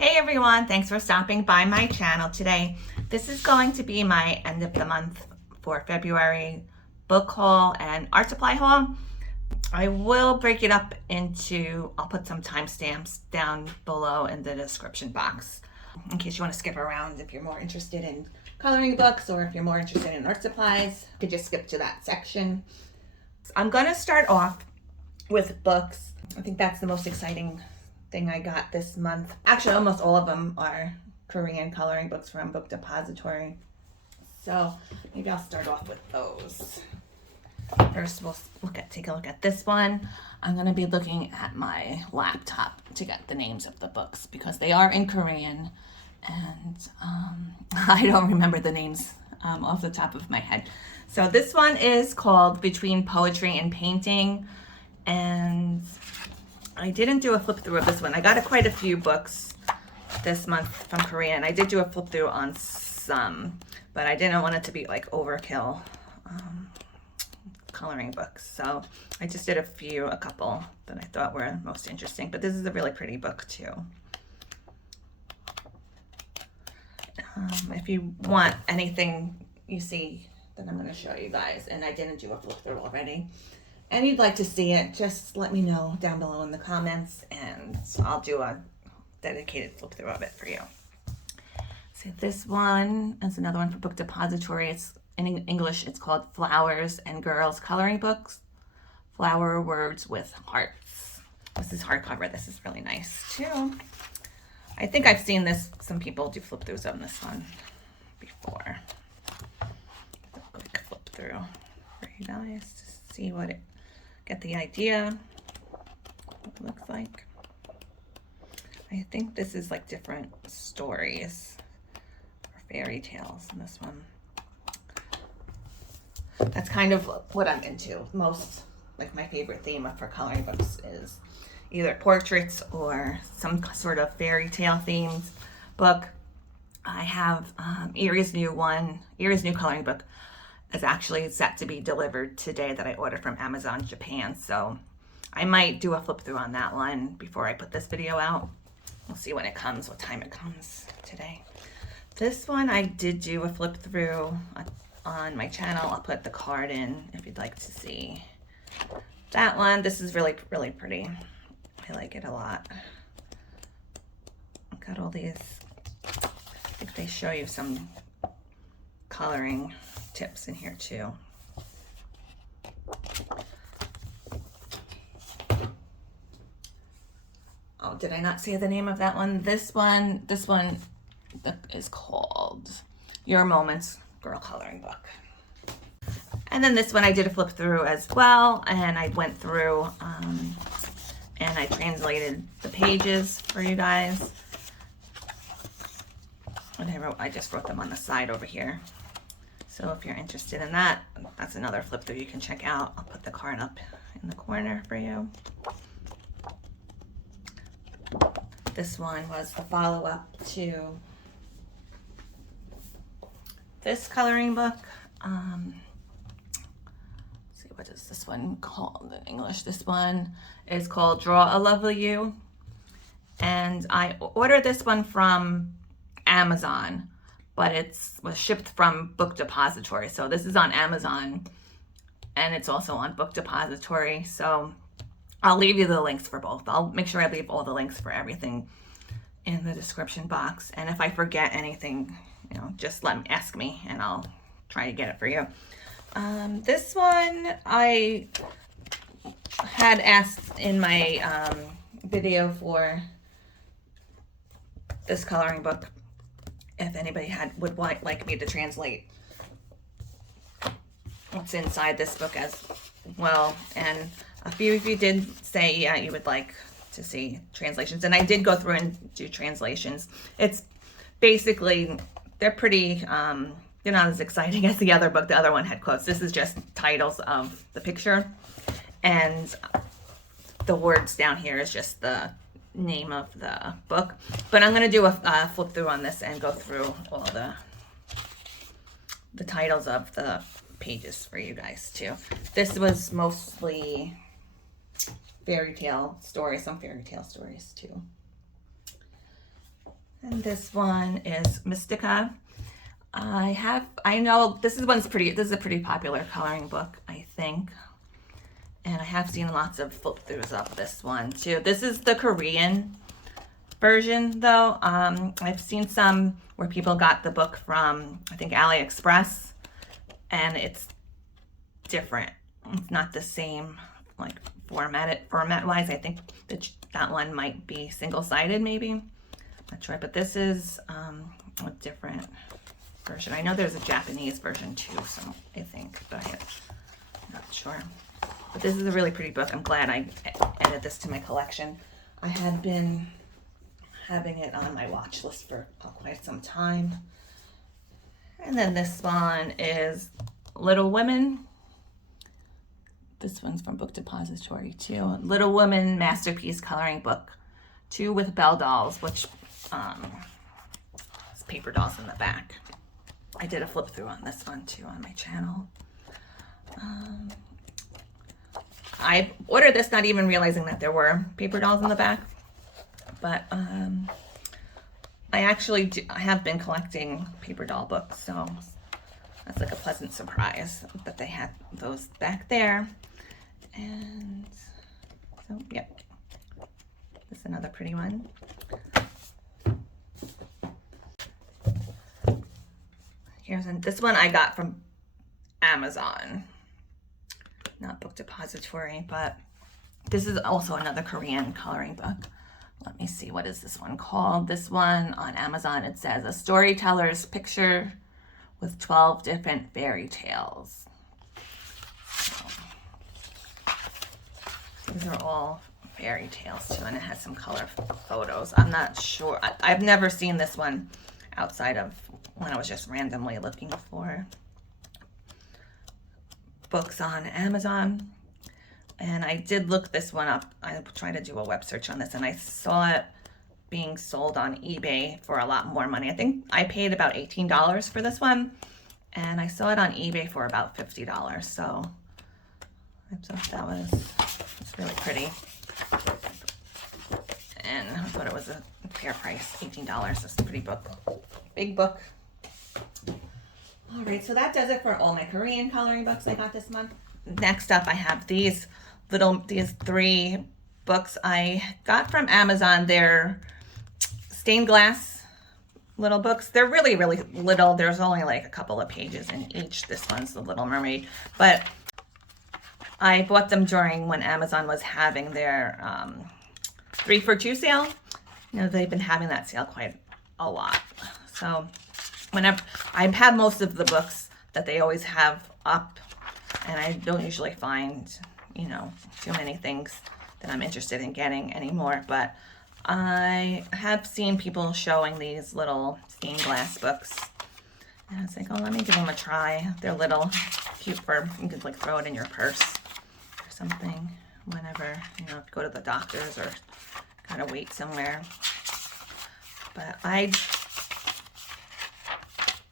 Hey everyone, thanks for stopping by my channel today. This is going to be my end of the month for February book haul and art supply haul. I will break it up into, I'll put some timestamps down below in the description box in case you want to skip around if you're more interested in coloring books or if you're more interested in art supplies. You could just skip to that section. I'm going to start off with books. I think that's the most exciting thing I got this month. Actually, almost all of them are Korean coloring books from Book Depository. So maybe I'll start off with those. First, we'll take a look at this one. I'm going to be looking at my laptop to get the names of the books because they are in Korean and I don't remember the names off the top of my head. So this one is called Between Poetry and Painting, and I didn't do a flip through of this one. I got quite a few books this month from Korean. I did do a flip through on some, but I didn't want it to be like overkill coloring books. So I just did a couple that I thought were most interesting. But this is a really pretty book too. If you want anything you see that I'm going to show you guys, and I didn't do a flip through already, and you'd like to see it, just let me know down below in the comments and I'll do a dedicated flip through of it for you. So this one is another one for Book Depository. It's in English, it's called Flowers and Girls Coloring Books. Flower Words with Hearts. This is hardcover. This is really nice too. I think I've seen some people do flip throughs on this one before. A quick flip through for you guys to see get the idea what it looks like. I think this is like different stories or fairy tales in this one. That's kind of what I'm into most. Like my favorite theme for coloring books is either portraits or some sort of fairy tale themed book. I have Erie's new coloring book is actually set to be delivered today that I ordered from Amazon Japan. So I might do a flip through on that one before I put this video out. We'll see when it comes, what time it comes today. This one I did do a flip through on my channel. I'll put the card in if you'd like to see that one. This is really, really pretty. I like it a lot. Look at all these. I think they show you some coloring tips in here too. Oh, did I not say the name of that one? This one is called Your Moments Girl Coloring Book. And then this one I did a flip through as well, and I went through and I translated the pages for you guys. And I just wrote them on the side over here. So if you're interested in that, that's another flip through you can check out. I'll put the card up in the corner for you. This one was the follow-up to this coloring book. Let's see, what is this one called in English? This one is called Draw a Lovely You. And I ordered this one from Amazon, but it was shipped from Book Depository. So this is on Amazon and it's also on Book Depository. So I'll leave you the links for both. I'll make sure I leave all the links for everything in the description box. And if I forget anything, just ask me and I'll try to get it for you. This one I had asked in my video for this coloring book if anybody would like me to translate what's inside this book as well. And a few of you did say, yeah, you would like to see translations. And I did go through and do translations. It's basically, they're pretty, they're not as exciting as the other book. The other one had quotes. This is just titles of the picture. And the words down here is just the name of the book. But I'm going to do a flip through on this and go through all the titles of the pages for you guys too. This was mostly fairy tale stories, some fairy tale stories too. And this one is Mystica. I know this is a pretty popular coloring book, I think. And I have seen lots of flip throughs of this one too. This is the Korean version though. I've seen some where people got the book from, I think, AliExpress, and it's different. It's not the same, like format wise. I think that one might be single-sided maybe. Not sure, but this is a different version. I know there's a Japanese version too, so I think, but I'm not sure. But this is a really pretty book. I'm glad I added this to my collection. I had been having it on my watch list for quite some time. And then this one is Little Women. This one's from Book Depository too. Little Women Masterpiece Coloring Book 2 with Belle dolls, which it's paper dolls in the back. I did a flip through on this one too on my channel. I ordered this not even realizing that there were paper dolls in the back, but I have been collecting paper doll books, so that's like a pleasant surprise that they had those back there. And so, yep, this is another pretty one. This one I got from Amazon, not Book Depository, but this is also another Korean coloring book. Let me see, what is this one called? This one on Amazon, it says A Storyteller's Picture with 12 Different Fairy Tales. So, these are all fairy tales too, and it has some color photos. I'm not sure. I've never seen this one outside of when I was just randomly looking for books on Amazon. And I did look this one up. I tried to do a web search on this, and I saw it being sold on eBay for a lot more money. I think I paid about $18 for this one, and I saw it on eBay for about $50. So I thought it's really pretty. And I thought it was a fair price, $18. It's a pretty book, big book. All right, so that does it for all my Korean coloring books I got this month. Next up, I have these 3 books I got from Amazon. They're stained glass little books. They're really, really little. There's only like a couple of pages in each. This one's The Little Mermaid, but I bought them during when Amazon was having their 3 for 2 sale. You know, they've been having that sale quite a lot. So whenever I've had most of the books that they always have up, and I don't usually find, you know, too many things that I'm interested in getting anymore, but I have seen people showing these little stained glass books, and I was like, oh, let me give them a try. They're little, cute for, you could like throw it in your purse or something whenever, you know, go to the doctor's or gotta wait somewhere. But I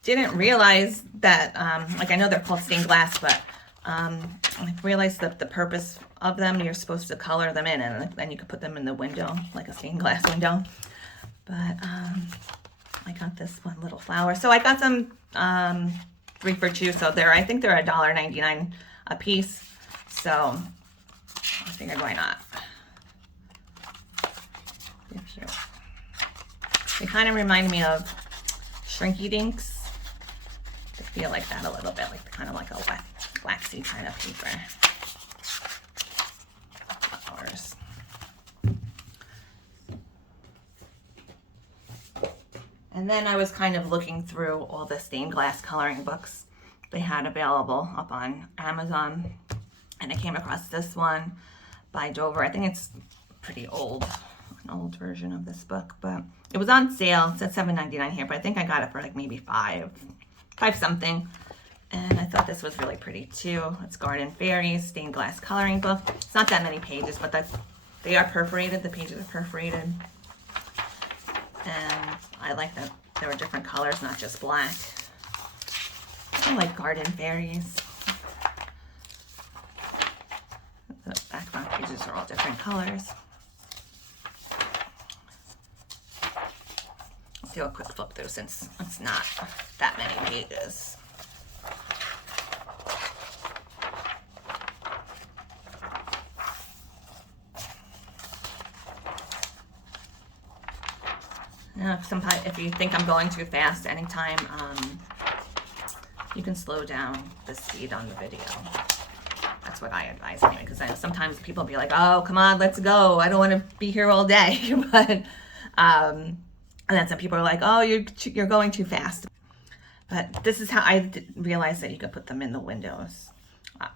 didn't realize that, like, I know they're called stained glass, but I realized that the purpose of them, you're supposed to color them in, and then you could put them in the window, like a stained glass window. But I got this one little flower. So I got them 3 for 2, so I think they're $1.99 a piece. So I figured, why not? They're cute. They kind of remind me of Shrinky Dinks. They feel like that a little bit, like kind of like a waxy kind of paper. Flowers. And then I was kind of looking through all the stained glass coloring books they had available up on Amazon, and I came across this one by Dover. I think it's pretty old, an old version of this book, but it was on sale. It said $7.99 here, but I think I got it for like maybe $5 something. And I thought this was really pretty too. It's Garden Fairies stained glass coloring book. It's not that many pages, but they are perforated. The pages are perforated. And I like that there were different colors, not just black. I like Garden Fairies. The background pages are all different colors. do a quick flip through since it's not that many pages. Sometimes if you think I'm going too fast anytime, you can slow down the speed on the video. That's what I advise anyway, because I know sometimes people be like, oh, come on, let's go. I don't want to be here all day. But, and then some people are like, oh, you're going too fast. But this is how I realized that you could put them in the windows.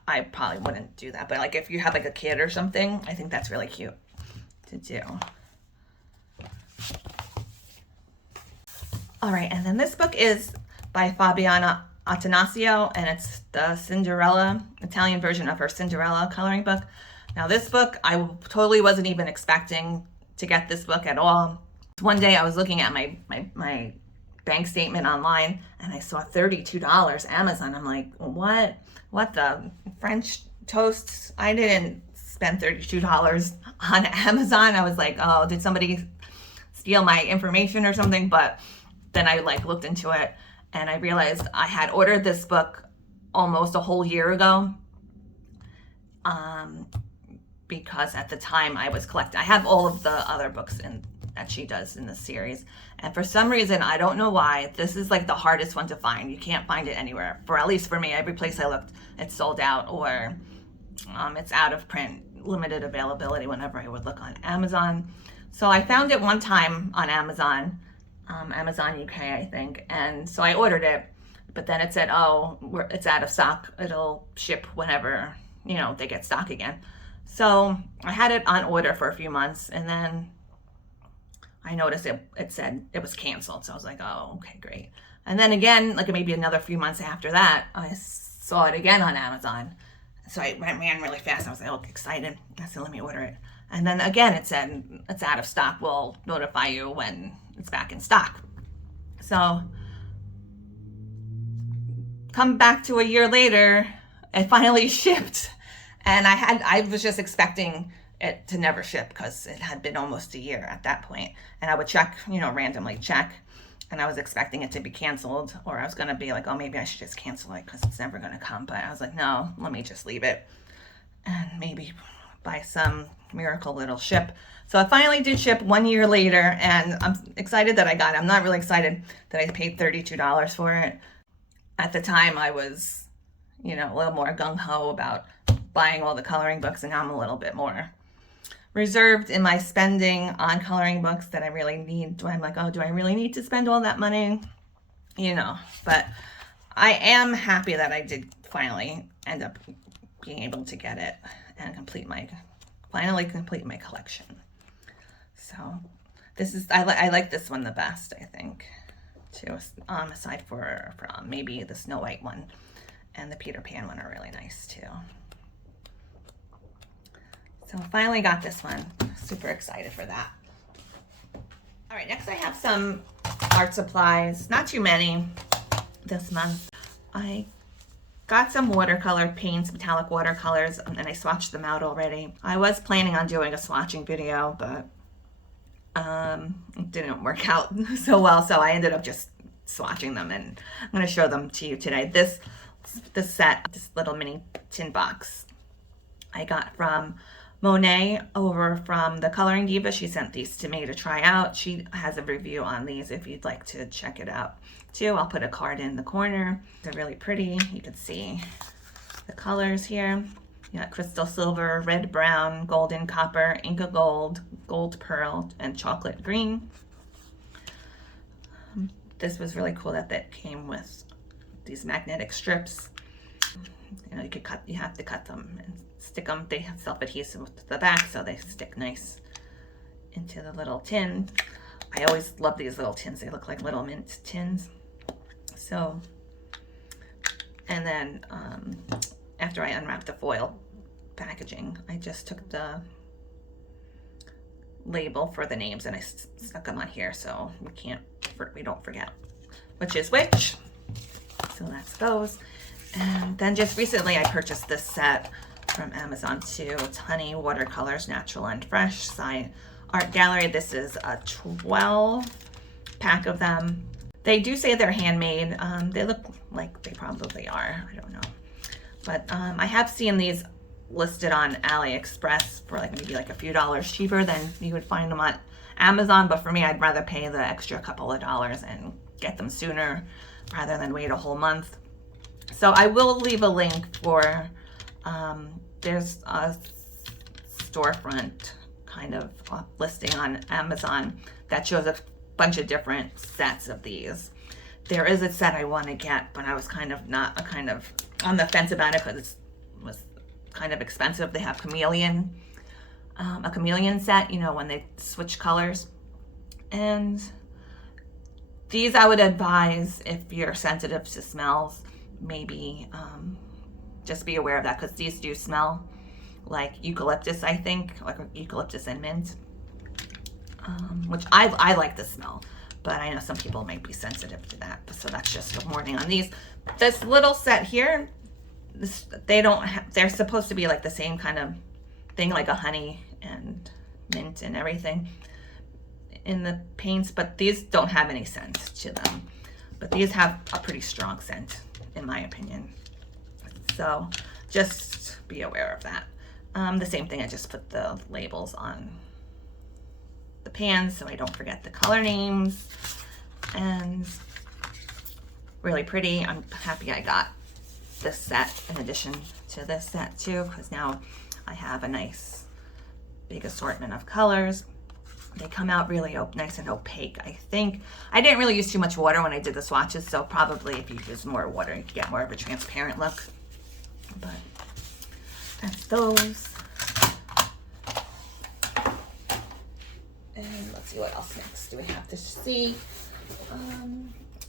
I probably wouldn't do that. But like if you have like a kid or something, I think that's really cute to do. All right, and then this book is by Fabiana Attanasio, and it's the Cinderella, Italian version of her Cinderella coloring book. Now this book, I totally wasn't even expecting to get this book at all. One day I was looking at my bank statement online, and I saw $32 Amazon. I'm like, what the French toast? I didn't spend $32 on Amazon. I was like, oh, did somebody steal my information or something? But then I like looked into it, and I realized I had ordered this book almost a whole year ago, because at the time I was collecting. I have all of the other books that she does in the series, and for some reason, I don't know why, this is like the hardest one to find. You can't find it anywhere. For at least for me, every place I looked, it's sold out, or it's out of print, limited availability whenever I would look on Amazon. So I found it one time on Amazon. Amazon UK, I think. And so I ordered it, but then it said, oh, it's out of stock. It'll ship whenever, they get stock again. So I had it on order for a few months, and then I noticed it said it was canceled. So I was like, oh, okay, great. And then again, like maybe another few months after that, I saw it again on Amazon. So I ran really fast. I was like, oh, excited. I said, let me order it. And then again, it said it's out of stock. We'll notify you when it's back in stock. So come back to a year later, it finally shipped. And I was just expecting it to never ship because it had been almost a year at that point. And I would check, randomly check. And I was expecting it to be canceled, or I was going to be like, oh, maybe I should just cancel it because it's never going to come. But I was like, no, let me just leave it. And maybe by some miracle it'll ship. So it finally did ship 1 year later, and I'm excited that I got it. I'm not really excited that I paid $32 for it. At the time, I was, a little more gung-ho about buying all the coloring books, and now I'm a little bit more reserved in my spending on coloring books that I really need. I'm like, oh, do I really need to spend all that money? But I am happy that I did finally end up being able to get it and finally complete my collection. So this is, I like this one the best, I think, too, aside for maybe the Snow White one and the Peter Pan one are really nice too. So finally got this one. Super excited for that. All right, next I have some art supplies. Not too many this month. I got some watercolor paints, metallic watercolors, and I swatched them out already. I was planning on doing a swatching video, but it didn't work out so well, so I ended up just swatching them, and I'm going to show them to you today. This set, this little mini tin box, I got from Monet over from the Coloring Diva. She sent these to me to try out. She has a review on these if you'd like to check it out too. I'll put a card in the corner. They're really pretty. You can see the colors here. You got crystal silver, red brown, golden copper, Inca gold, gold pearl, and chocolate green. This was really cool that came with these magnetic strips. You have to cut them and stick them. They have self-adhesive to the back, so they stick nice into the little tin. I always love these little tins. They look like little mint tins. So, and then after I unwrapped the foil packaging, I just took the label for the names and I stuck them on here so we don't forget which is which. So that's those. And then just recently I purchased this set from Amazon too. It's Honey Watercolors Natural and Fresh Art Gallery. This is a 12 pack of them. They do say they're handmade. They look like they probably are. I don't know. But I have seen these listed on AliExpress for like maybe like a few dollars cheaper than you would find them on Amazon. But for me, I'd rather pay the extra couple of dollars and get them sooner rather than wait a whole month. So I will leave a link for, there's a storefront kind of listing on Amazon that shows a bunch of different sets of these. There is a set I want to get, but I was kind of on the fence about it because it was kind of expensive. They have a chameleon set, you know, when they switch colors. And these I would advise if you're sensitive to smells, maybe just be aware of that, because these do smell like eucalyptus, I think, like eucalyptus and mint, which I like the smell, but I know some people might be sensitive to that. So that's just a warning on these. This little set here, they're supposed to be like the same kind of thing, like a honey and mint and everything in the paints, but these don't have any scent to them. But these have a pretty strong scent, in my opinion. So just be aware of that. The same thing, I just put the labels on the pans so I don't forget the color names. And really pretty. I'm happy I got this set in addition to this set too, because now I have a nice big assortment of colors. They come out really nice and opaque, I think. I didn't really use too much water when I did the swatches, so probably if you use more water, you can get more of a transparent look. But that's those. And let's see what else next do we have to see.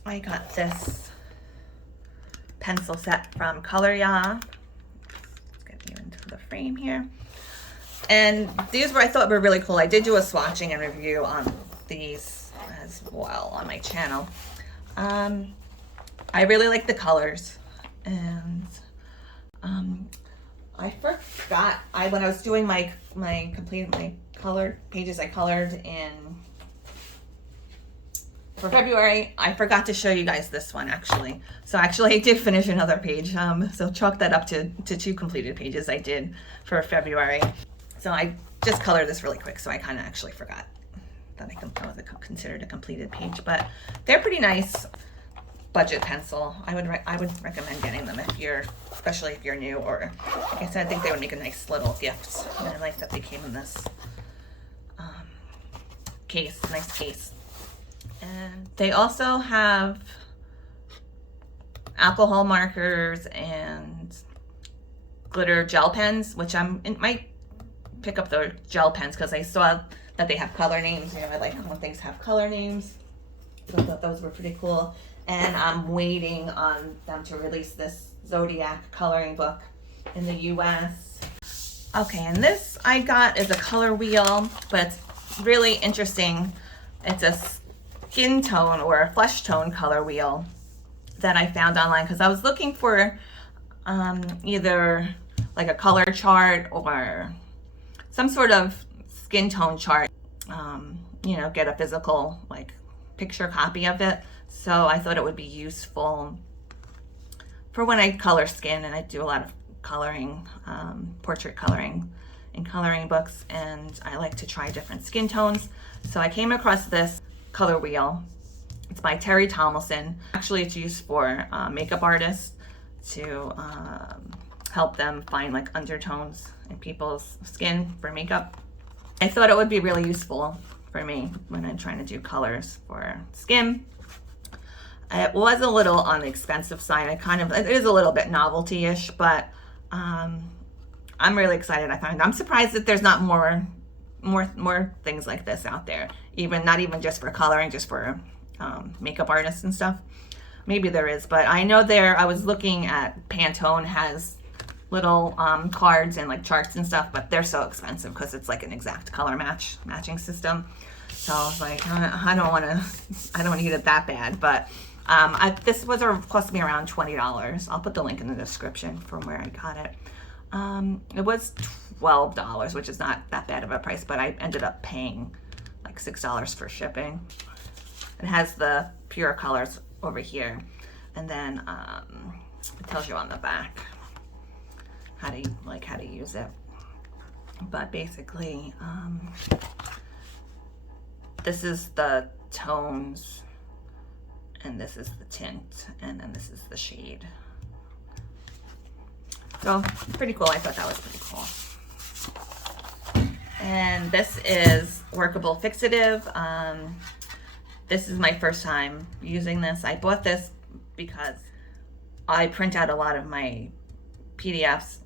I got this pencil set from Color Ya. Let's get you into the frame here. And these I thought were really cool. I did do a swatching and review on these as well on my channel. I really like the colors, and I forgot, when I was doing my colored pages I colored in for February, I forgot to show you guys this one actually. So actually I did finish another page. So chalk that up to 2 completed pages I did for February. So I just colored this really quick, so I kind of actually forgot that that was considered a completed page. But they're pretty nice budget pencil. I would recommend getting them especially if you're new, or like I said, I think they would make a nice little gift. And I like that they came in this nice case. And they also have alcohol markers and glitter gel pens, which might pick up the gel pens because I saw that they have color names. You know, I like when things have color names. So I thought those were pretty cool. And I'm waiting on them to release this Zodiac coloring book in the US. Okay, and this I got is a color wheel, but it's really interesting. It's a skin tone or a flesh tone color wheel that I found online because I was looking for either like a color chart or some sort of skin tone chart, you know, get a physical like picture copy of it. So I thought it would be useful for when I color skin, and I do a lot of coloring, portrait coloring in coloring books, and I like to try different skin tones. So I came across this color wheel. It's by Terri Tomlinson. Actually, it's used for makeup artists to help them find like undertones in people's skin for makeup. I thought it would be really useful for me when I'm trying to do colors for skin. It was a little on the expensive side. It is a little bit novelty-ish, but I'm really excited. I'm surprised that there's not more things like this out there. Not even just for coloring, just for makeup artists and stuff. Maybe there is, but I know I was looking at Pantone has little cards and like charts and stuff, but they're so expensive because it's like an exact color matching system. So I was like, I don't need it that bad, but this cost me around $20. I'll put the link in the description from where I got it. It was $12, which is not that bad of a price, but I ended up paying like $6 for shipping. It has the pure colors over here, and then it tells you on the back how to use it. But basically, this is the tones, and this is the tint, and then this is the shade. So pretty cool. I thought that was pretty cool. And this is Workable Fixative. This is my first time using this. I bought this because I print out a lot of my PDFs,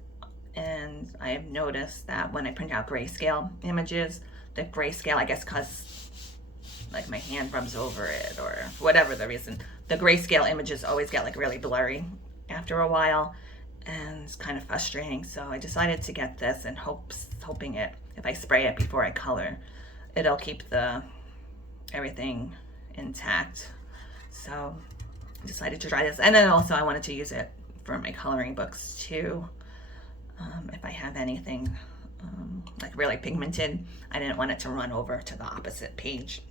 and I have noticed that when I print out grayscale images, the grayscale, I guess because like my hand rubs over it or whatever the reason, the grayscale images always get like really blurry after a while, and it's kind of frustrating. So I decided to get this in hoping it, if I spray it before I color, it'll keep everything intact. So I decided to try this, and then also I wanted to use it for my coloring books too. If I have anything like really pigmented, I didn't want it to run over to the opposite page.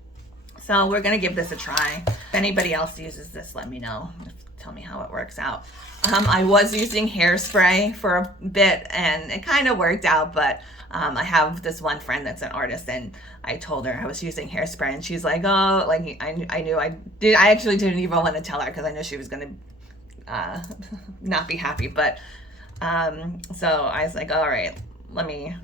So we're gonna give this a try. If anybody else uses this, let me know. Tell me how it works out. I was using hairspray for a bit, and it kind of worked out, but I have this one friend that's an artist, and I told her I was using hairspray, and she's like, oh, like I actually didn't even want to tell her because I knew she was gonna not be happy, but so I was like, all right, let me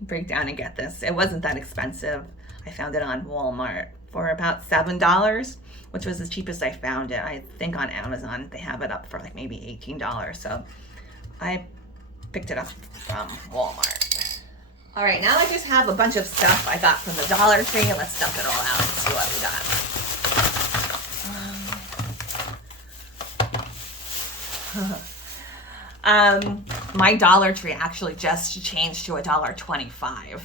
break down and get this. It wasn't that expensive. I found it on Walmart for about $7, which was the cheapest I found it. I think on Amazon they have it up for like maybe $18. So I picked it up from Walmart. All right, now I just have a bunch of stuff I got from the Dollar Tree. Let's dump it all out and see what we got. My Dollar Tree actually just changed to $1.25.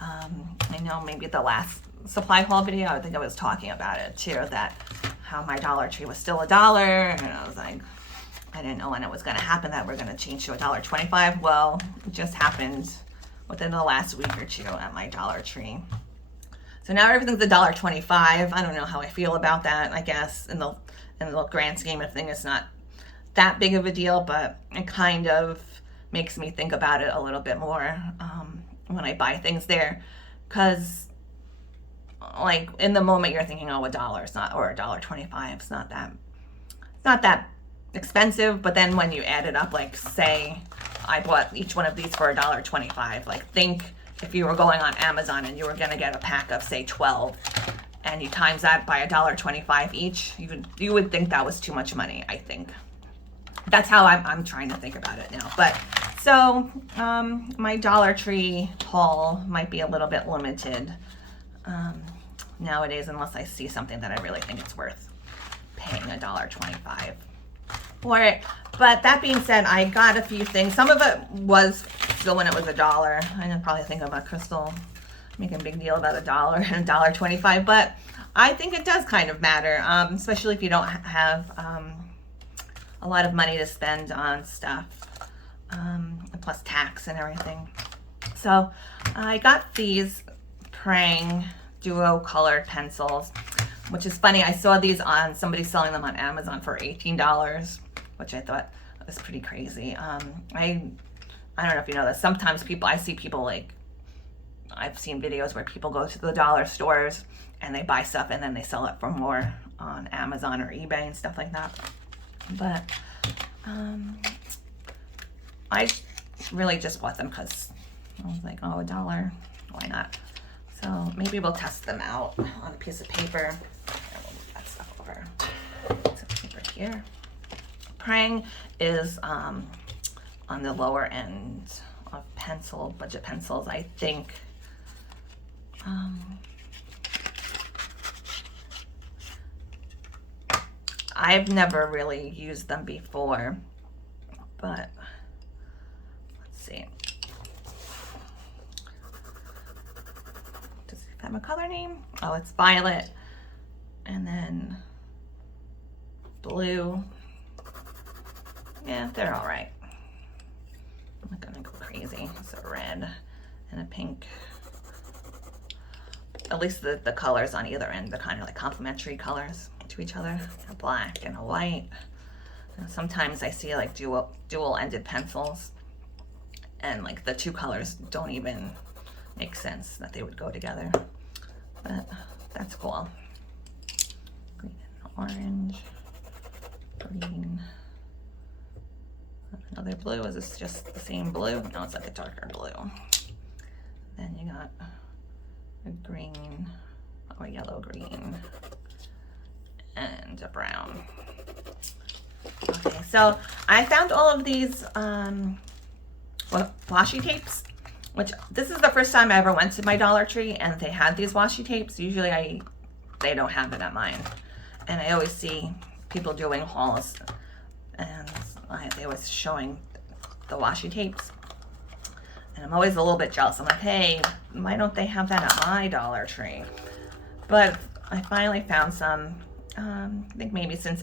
I know maybe the last supply haul video, I think I was talking about it too, that how my Dollar Tree was still $1, and I was like, I didn't know when it was going to happen that we're going to change to $1.25. Well, it just happened within the last week or two at my Dollar Tree. So now everything's $1.25. I don't know how I feel about that. I guess in the grand scheme of things, it's not that big of a deal, but it kind of makes me think about it a little bit more when I buy things there, because like in the moment you're thinking, oh, $1, it's not, or $1.25, it's not that expensive. But then when you add it up, like say I bought each one of these for $1.25, like think if you were going on Amazon and you were going to get a pack of say 12 and you times that by $1.25 each, you would think that was too much money. I think that's how I'm trying to think about it now. But so my Dollar Tree haul might be a little bit limited nowadays, unless I see something that I really think it's worth paying $1.25 for it. But that being said, I got a few things. Some of it was still when it was $1. I didn't probably think about Crystal making a big deal about $1 and $1.25, but I think it does kind of matter, especially if you don't have a lot of money to spend on stuff, plus tax and everything. So I got these Prang duo colored pencils, which is funny. I saw these on somebody selling them on Amazon for $18, which I thought was pretty crazy. I don't know if you know this. Sometimes I see people, like, I've seen videos where people go to the dollar stores and they buy stuff and then they sell it for more on Amazon or eBay and stuff like that. But I really just bought them because I was like, oh, $1, why not? So maybe we'll test them out on a piece of paper. And we'll move that stuff over. Piece of paper here. Prang is on the lower end of budget pencils, I think. I've never really used them before, but let's see. Does it have a color name? Oh, it's violet, and then blue. Yeah, they're all right. I'm not gonna go crazy. It's a red and a pink. at least the colors on either end, they're kind of like complementary colors to each other, a black and a white. And sometimes I see like dual ended pencils, and like the two colors don't even make sense that they would go together, but that's cool. Green and orange, green, another blue. Is this just the same blue? No, it's like a darker blue. Then you got a green, or yellow green, and a brown. Okay, so I found all of these washi tapes, which this is the first time I ever went to my Dollar Tree and they had these washi tapes. Usually they don't have it at mine, and I always see people doing hauls and they was showing the washi tapes, and I'm always a little bit jealous. I'm like, hey, why don't they have that at my Dollar Tree? But I finally found some. I think maybe since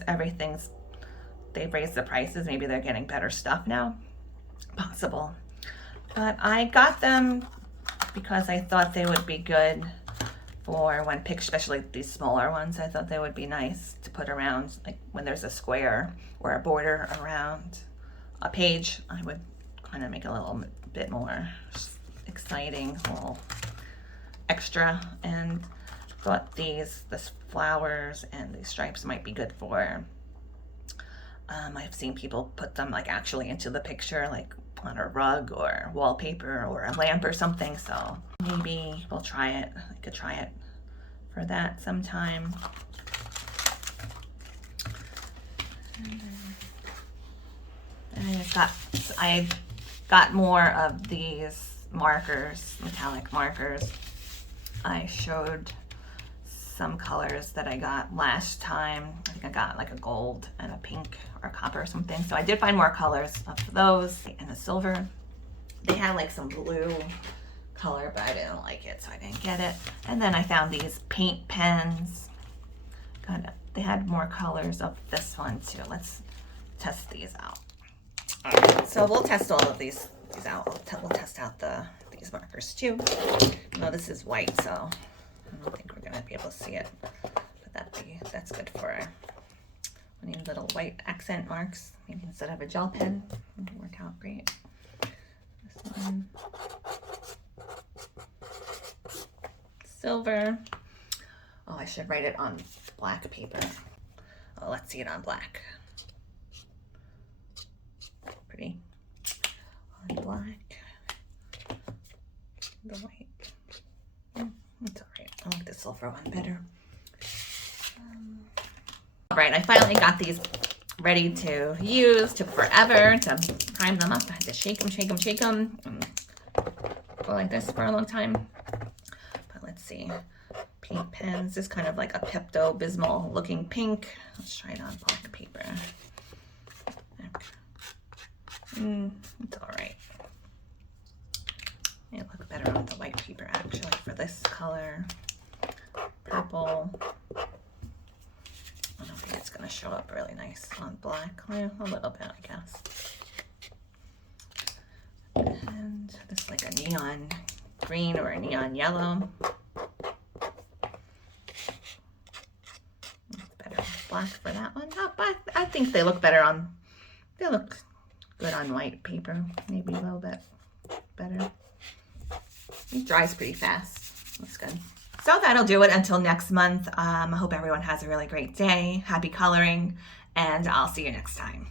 they've raised the prices, maybe they're getting better stuff now. Possible. But I got them because I thought they would be good for when pictures, especially these smaller ones. I thought they would be nice to put around, like when there's a square or a border around a page. I would kind of make it a little bit more exciting, a little extra, and thought these flowers and these stripes might be good for. I've seen people put them like actually into the picture, like on a rug or wallpaper or a lamp or something. So maybe we'll try it. I could try it for that sometime. And I got more of these markers, metallic markers. I showed some colors that I got last time. I think I got like a gold and a pink or copper or something. So I did find more colors of those, and a silver. They had like some blue color, but I didn't like it, so I didn't get it. And then I found these paint pens. They had more colors of this one too. Let's test these out. All right, so we'll test all of these out. We'll test out these markers too. No, this is white, so I don't think we're gonna be able to see it, but that's good for we need little white accent marks. Maybe instead of a gel pen, it would work out great. This one, silver. Oh, I should write it on black paper. Oh, let's see it on black. Pretty. On black. The white. It's all right. I like the silver one better. All right, I finally got these ready to use. Took forever to prime them up. I had to shake them, and go like this for a long time. But let's see. Paint pens. This is kind of like a Pepto-Bismol looking pink. Let's try it on black paper. It's all right. It look better on the white paper actually for this color. Purple. I don't think it's gonna show up really nice on black. Well, a little bit, I guess. And this is like a neon green or a neon yellow. It's better black for that one. Oh, but I think they look better they look good on white paper. Maybe a little bit better. It dries pretty fast. That's good. So that'll do it until next month. I hope everyone has a really great day. Happy coloring, and I'll see you next time.